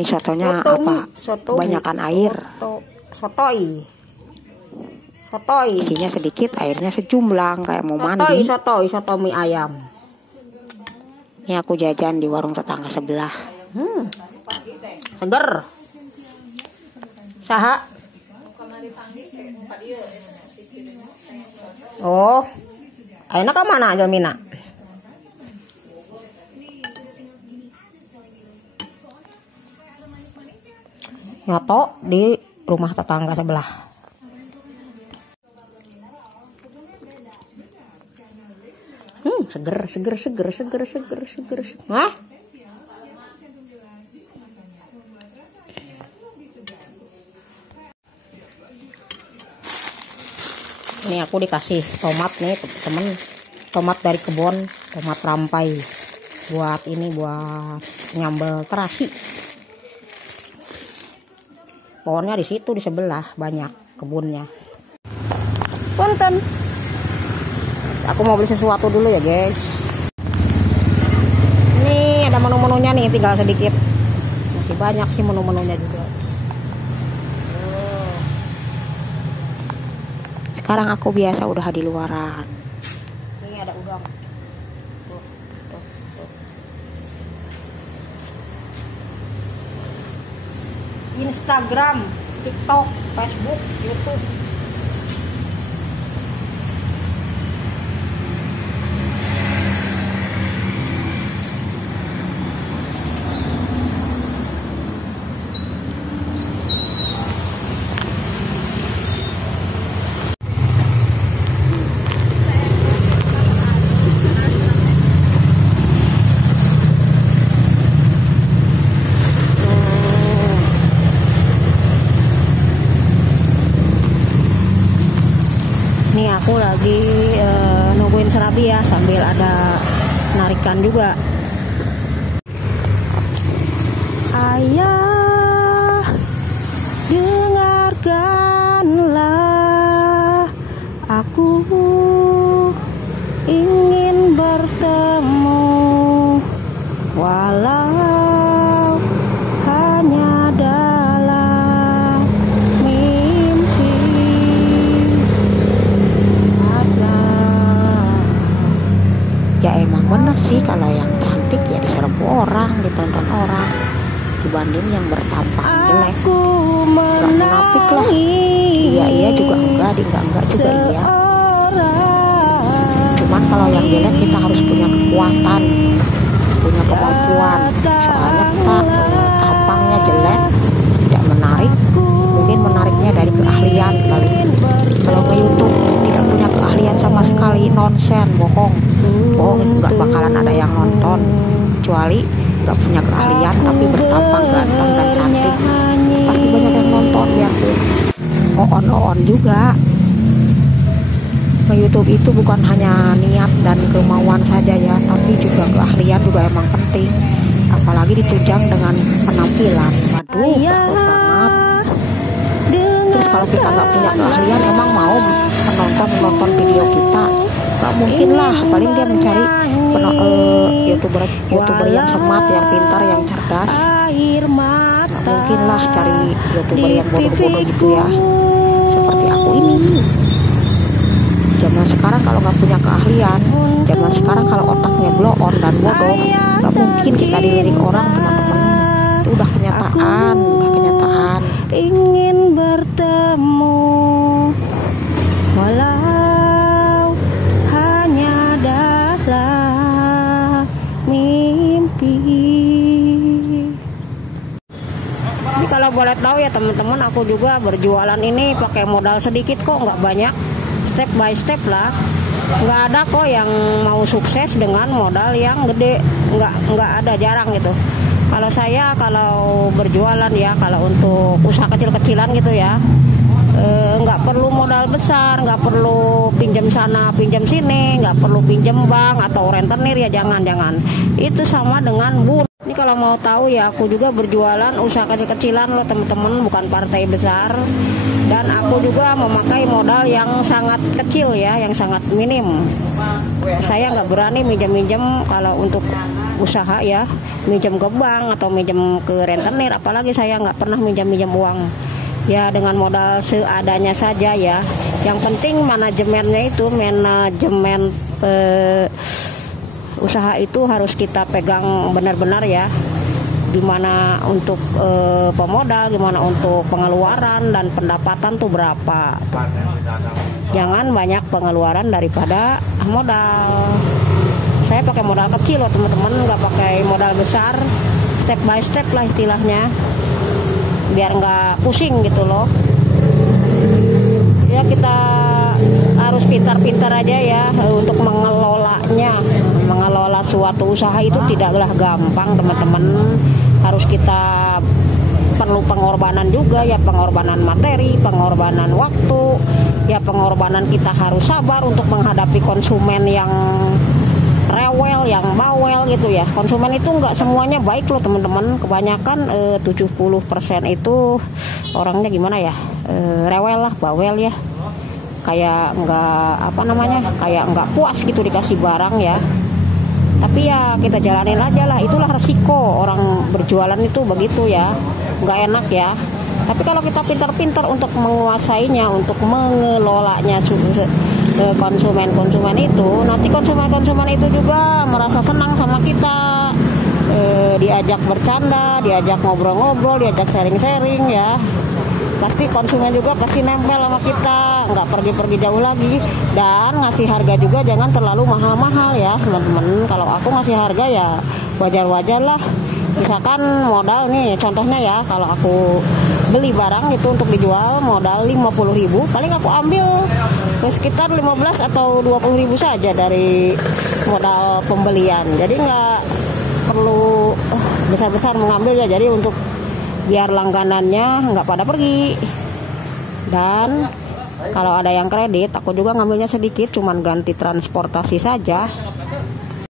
Ini sotonya Soto apa? soto Kebanyakan air. Sotoy. Isinya sedikit, airnya sejumblang kayak mau mandi. Soto mie ayam. Ini aku jajan di warung tetangga sebelah. Seger. Saha? Oh. Ayeuna ka mana Jamina? Nyoto di rumah tetangga sebelah. Seger. Hah? Ini aku dikasih tomat nih temen, tomat dari kebun, tomat rampai buat nyambel terasi. Pohonnya di situ di sebelah banyak kebunnya. Punten. Aku mau beli sesuatu dulu ya guys. Ini ada menu-menunya nih, tinggal sedikit. Masih banyak sih menu-menunya juga. Sekarang aku biasa udah di luaran. Ini ada udang. Tuh. Instagram, TikTok, Facebook, YouTube. Ini aku lagi nungguin serabi ya, sambil ada narikan juga. Ayah, dengarkanlah, aku ingin bertemu walau hanya dalam mimpi. Ya emang bener sih kalau yang cantik ya diserbu orang, ditonton orang, dibanding yang bertampang jelek. Gak munafik lah. Iya juga enggak juga iya. Cuman kalau yang jelek kita harus punya kekuatan, punya kemampuan. Soalnya kita tampangnya jelek, tidak menarik. Mungkin menariknya dari keahlian kali. Kalau ke YouTube tidak punya keahlian sama sekali, nonsen, bohong, nggak bakalan ada yang nonton. Kecuali nggak punya keahlian tapi bertampang ganteng dan cantik, pasti banyak yang nonton. Biarpun on juga. Ke YouTube itu bukan hanya niat dan kemauan saja ya, tapi juga keahlian juga emang penting. Apalagi ditunjang dengan penampilan. Waduh, banget. Terus kalau kita nggak punya keahlian, emang mau penonton menonton video kita? Gak mungkin lah. Paling dia mencari youtuber yang smart, yang pintar, yang cerdas. Gak mungkin lah cari youtuber yang bodoh-bodoh gitu ya, seperti aku ini. Zaman sekarang kalau nggak punya keahlian, zaman sekarang kalau otaknya blow on dan bodoh, nggak mungkin kita dilirik orang, teman-teman. Itu udah kenyataan. Ingin bertemu walau hanya dalam mimpi. Ini kalau boleh tahu ya teman-teman, aku juga berjualan ini pakai modal sedikit kok, nggak banyak, step by step lah. Nggak ada kok yang mau sukses dengan modal yang gede, nggak ada, jarang gitu. Kalau saya berjualan ya, kalau untuk usaha kecil-kecilan gitu ya, nggak perlu modal besar, nggak perlu pinjam sana pinjam sini, nggak perlu pinjam bank atau rentenir ya, jangan. Itu sama dengan bun. Ini kalau mau tahu ya, aku juga berjualan usaha kecil-kecilan loh teman-teman, bukan partai besar. Dan aku juga memakai modal yang sangat kecil ya, yang sangat minim. Saya nggak berani minjem kalau untuk usaha ya, minjem ke bank atau minjem ke rentenir, apalagi saya nggak pernah minjem uang. Ya dengan modal seadanya saja ya. Yang penting manajemennya itu, manajemen usaha itu harus kita pegang benar-benar ya. Gimana untuk pemodal, gimana untuk pengeluaran dan pendapatan tuh berapa. Jangan banyak pengeluaran daripada modal. Saya pakai modal kecil loh teman-teman, nggak pakai modal besar, step by step lah istilahnya, biar nggak pusing gitu loh. Ya kita harus pintar-pintar aja ya untuk mengelolanya. Mengelola suatu usaha itu tidaklah gampang teman-teman. Harus kita perlu pengorbanan juga ya, pengorbanan materi, pengorbanan waktu, ya pengorbanan kita harus sabar untuk menghadapi konsumen yang rewel, yang bawel gitu ya. Konsumen itu nggak semuanya baik loh teman-teman. Kebanyakan 70% itu orangnya gimana ya, rewel lah, bawel ya. Kayak kayak nggak puas gitu dikasih barang ya. Tapi ya kita jalanin aja lah, itulah resiko orang berjualan itu begitu ya, nggak enak ya. Tapi kalau kita pintar-pintar untuk menguasainya, untuk mengelolanya konsumen itu, nanti konsumen itu juga merasa senang sama kita, diajak bercanda, diajak ngobrol-ngobrol, diajak sharing-sharing ya. Pasti konsumen juga pasti nempel sama kita, nggak pergi-pergi jauh lagi. Dan ngasih harga juga jangan terlalu mahal-mahal ya teman-teman. Kalau aku ngasih harga ya wajar-wajar lah. Misalkan modal nih, contohnya ya, kalau aku beli barang itu untuk dijual modal 50.000, paling aku ambil sekitar 15 atau 20.000 saja dari modal pembelian. Jadi nggak perlu besar-besar mengambil ya. Jadi untuk biar langganannya nggak pada pergi. Dan kalau ada yang kredit, aku juga ngambilnya sedikit, cuman ganti transportasi saja.